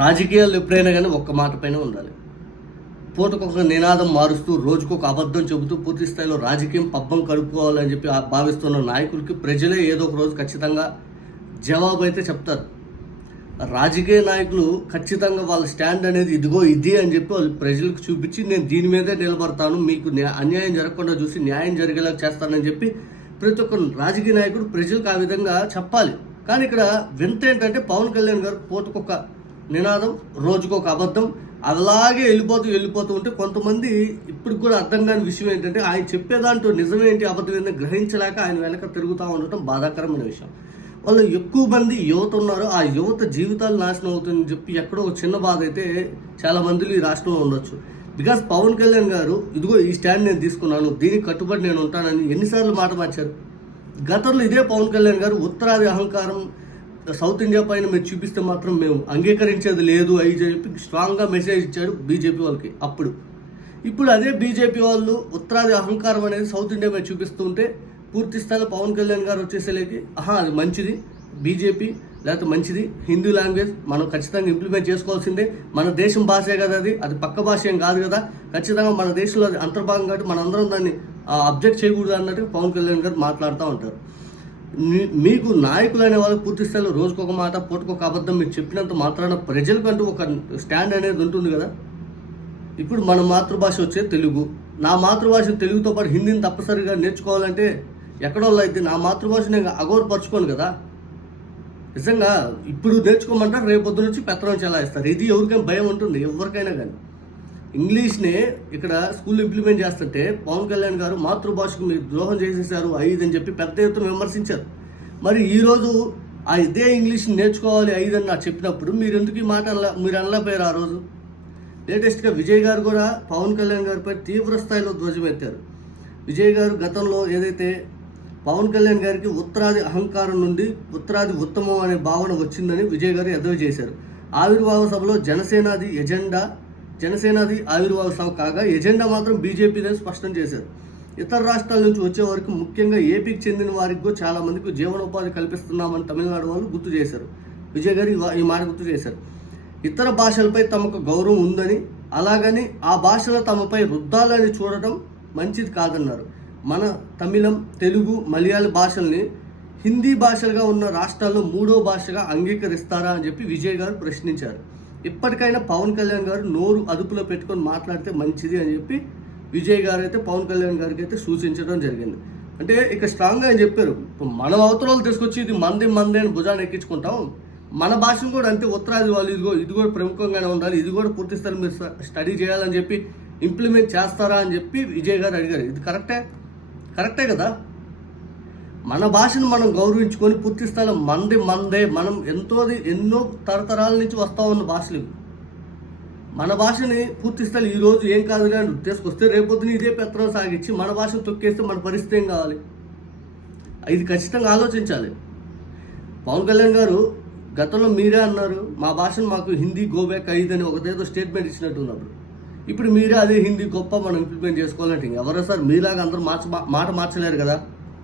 రాజకీయాలు ఎప్పుడైనా కానీ ఒక్క మాట పైన ఉండాలి. పూటకొక నినాదం మారుస్తూ రోజుకొక అబద్ధం చెబుతూ పూర్తి స్థాయిలో రాజకీయం పబ్బం కడుక్కోవాలని చెప్పి భావిస్తున్న నాయకులకి ప్రజలే ఏదో ఒక రోజు ఖచ్చితంగా జవాబు అయితే చెప్తారు. రాజకీయ నాయకులు ఖచ్చితంగా వాళ్ళ స్టాండ్ అనేది ఇదిగో ఇది అని చెప్పి వాళ్ళు ప్రజలకు చూపించి నేను దీని మీదే నిలబడతాను మీకు అన్యాయం జరగకుండా చూసి న్యాయం జరిగేలా చేస్తానని చెప్పి ప్రతి ఒక్క రాజకీయ నాయకుడు ప్రజలకు ఆ విధంగా చెప్పాలి. కానీ ఇక్కడ వింత ఏంటంటే పవన్ కళ్యాణ్ గారు పూటకొక నినాదం రోజుకొక అబద్ధం. అలాగే వెళ్ళిపోతూ వెళ్ళిపోతూ ఉంటే కొంతమంది ఇప్పుడు కూడా అర్థం కాని విషయం ఏంటంటే ఆయన చెప్పేదాంట్లో నిజమేంటి అబద్ధం ఏంటో గ్రహించలేక ఆయన వెనక తిరుగుతూ ఉండటం బాధాకరమైన విషయం. వాళ్ళు ఎక్కువ మంది యువత ఉన్నారు. ఆ యువత జీవితాలు నాశనం అవుతుందని చెప్పి ఎక్కడో ఒక చిన్న బాధ అయితే చాలా మందిలో ఈ రాష్ట్రంలో ఉండొచ్చు. బికాస్ పవన్ కళ్యాణ్ గారు ఇదిగో ఈ స్టాండ్ నేను తీసుకున్నాను దీనికి కట్టుబడి నేను ఉంటానని ఎన్నిసార్లు మాట మార్చారు. గతంలో ఇదే పవన్ కళ్యాణ్ గారు ఉత్తరాది అహంకారం సౌత్ ఇండియా పైన మీరు చూపిస్తే మాత్రం మేము అంగీకరించేది లేదు అని చెప్పి స్ట్రాంగ్గా మెసేజ్ ఇచ్చారు బీజేపీ వాళ్ళకి అప్పుడు. ఇప్పుడు అదే బీజేపీ వాళ్ళు ఉత్తరాది అహంకారం అనేది సౌత్ ఇండియా మీద చూపిస్తుంటే పూర్తి స్థాయిలో పవన్ కళ్యాణ్ గారు వచ్చేసేలేకి ఆహా అది మంచిది. బీజేపీ లేకపోతే మంచిది. హిందీ లాంగ్వేజ్ మనం ఖచ్చితంగా ఇంప్లిమెంట్ చేసుకోవాల్సిందే. మన దేశం భాషే కదా అది. అది పక్క భాష ఏం కాదు కదా. ఖచ్చితంగా మన దేశంలో అది అంతర్భాగం కాబట్టి మనందరం దాన్ని అబ్జెక్ట్ చేయకూడదు అన్నట్టు పవన్ కళ్యాణ్ గారు మాట్లాడుతూ ఉంటారు. మీకు నాయకులైన వాళ్ళు పూర్తి స్థాయిలో రోజుకొక మాట పూటకొక అబద్ధం మీకు చెప్పినంత మాత్రాన ప్రజలకంటూ ఒక స్టాండ్ అనేది ఉంటుంది కదా? ఇప్పుడు మన మాతృభాష వచ్చే తెలుగు. నా మాతృభాష తెలుగుతో పాటు హిందీని తప్పనిసరిగా నేర్చుకోవాలంటే ఎక్కడో అయితే నా మాతృభాష నేను అగౌరపరచుకోను కదా? నిజంగా ఇప్పుడు నేర్చుకోమంటారు రేపు పొద్దు నుంచి పెత్తనం చెలాయిస్తారు. ఇది ఎవరికైనా భయం ఉంటుంది ఎవరికైనా కానీ. ఇంగ్లీష్నే ఇక్కడ స్కూల్ ఇంప్లిమెంట్ చేస్తుంటే పవన్ కళ్యాణ్ గారు మాతృభాషకు మీరు ద్రోహం చేసేసారు ఐదు అని చెప్పి పెద్ద ఎత్తున విమర్శించారు. మరి ఈరోజు ఆ ఇదే ఇంగ్లీష్ నేర్చుకోవాలి ఐదు అని నాకు చెప్పినప్పుడు మీరు ఎందుకు ఈ మాట అనలా మీరు అనలేకపోయారు ఆ రోజు? లేటెస్ట్గా విజయ్ గారు కూడా పవన్ కళ్యాణ్ గారిపై తీవ్ర స్థాయిలో ధ్వజమెత్తారు విజయ్ గారు గతంలో ఏదైతే పవన్ కళ్యాణ్ గారికి ఉత్తరాది అహంకారం నుండి ఉత్తరాది ఉత్తమం అనే భావన వచ్చిందని విజయ్ గారు ఎదురు చేశారు. ఆవిర్భావ సభలో జనసేనాది ఎజెండా జనసేనాది ఆవిర్భావ సభ కాగా ఎజెండా మాత్రం బీజేపీదని స్పష్టం చేశారు ఇతర రాష్ట్రాల నుంచి వచ్చే వరకు ముఖ్యంగా ఏపీకి చెందిన వారికి చాలా మందికి జీవనోపాధి కల్పిస్తున్నామని తమిళనాడు వాళ్ళు గుర్తు చేశారు. విజయ్ గారు ఈ మాట గుర్తు చేశారు. ఇతర భాషలపై తమకు గౌరవం ఉందని అలాగని ఆ భాషలో తమపై రుద్దాలని చూడటం మంచిది కాదన్నారు. మన తమిళం తెలుగు మలయాళ భాషల్ని హిందీ భాషలుగా ఉన్న రాష్ట్రాల్లో మూడో భాషగా అంగీకరిస్తారా అని చెప్పి విజయ్ గారు ప్రశ్నించారు. ఇప్పటికైనా పవన్ కళ్యాణ్ గారు నోరు అదుపులో పెట్టుకొని మాట్లాడితే మంచిది అని చెప్పి విజయ్ గారు అయితే పవన్ కళ్యాణ్ గారికి అయితే సూచించడం జరిగింది. అంటే ఇక స్ట్రాంగ్గా ఆయన చెప్పారు మనం మన అవతరాలు తీసుకొచ్చి ఇది మంది మంది అని భుజాన్ని ఎక్కించుకుంటాం. మన భాషను కూడా అంతే ఉత్తరాది వాళ్ళు ఇదిగో ఇది కూడా ప్రముఖంగానే ఉండాలి ఇది కూడా పూర్తి స్థాయి మీరు స్టడీ చేయాలని చెప్పి ఇంప్లిమెంట్ చేస్తారా అని చెప్పి విజయ్ గారు అడిగారు. ఇది కరెక్టే? కరెక్టే కదా? మన భాషను మనం గౌరవించుకొని పూర్తి స్థాయిలో మంది మందే మనం ఎంతో ఎన్నో తరతరాల నుంచి వస్తా ఉన్న భాషలు మన భాషని పూర్తి స్థాయిలో ఈరోజు ఏం కాదు కానీ తీసుకొస్తే రేపొద్దున ఇదే పెత్తనం సాగించి మన భాషను తొక్కేస్తే మన పరిస్థితి ఏం కావాలి? ఇది ఖచ్చితంగా ఆలోచించాలి. పవన్ కళ్యాణ్ గారు గతంలో మీరే అన్నారు మా భాషను మాకు హిందీ గోబ్యాక్ అయ్యింది అని ఒకదేదో స్టేట్మెంట్ ఇచ్చినట్టు ఉన్నప్పుడు. ఇప్పుడు మీరే అదే హిందీ గొప్ప మనం ఇంప్లిమెంట్ చేసుకోవాలంటే ఎవరో సార్ మీలాగా అందరూ మార్చ మాట మార్చలేరు కదా?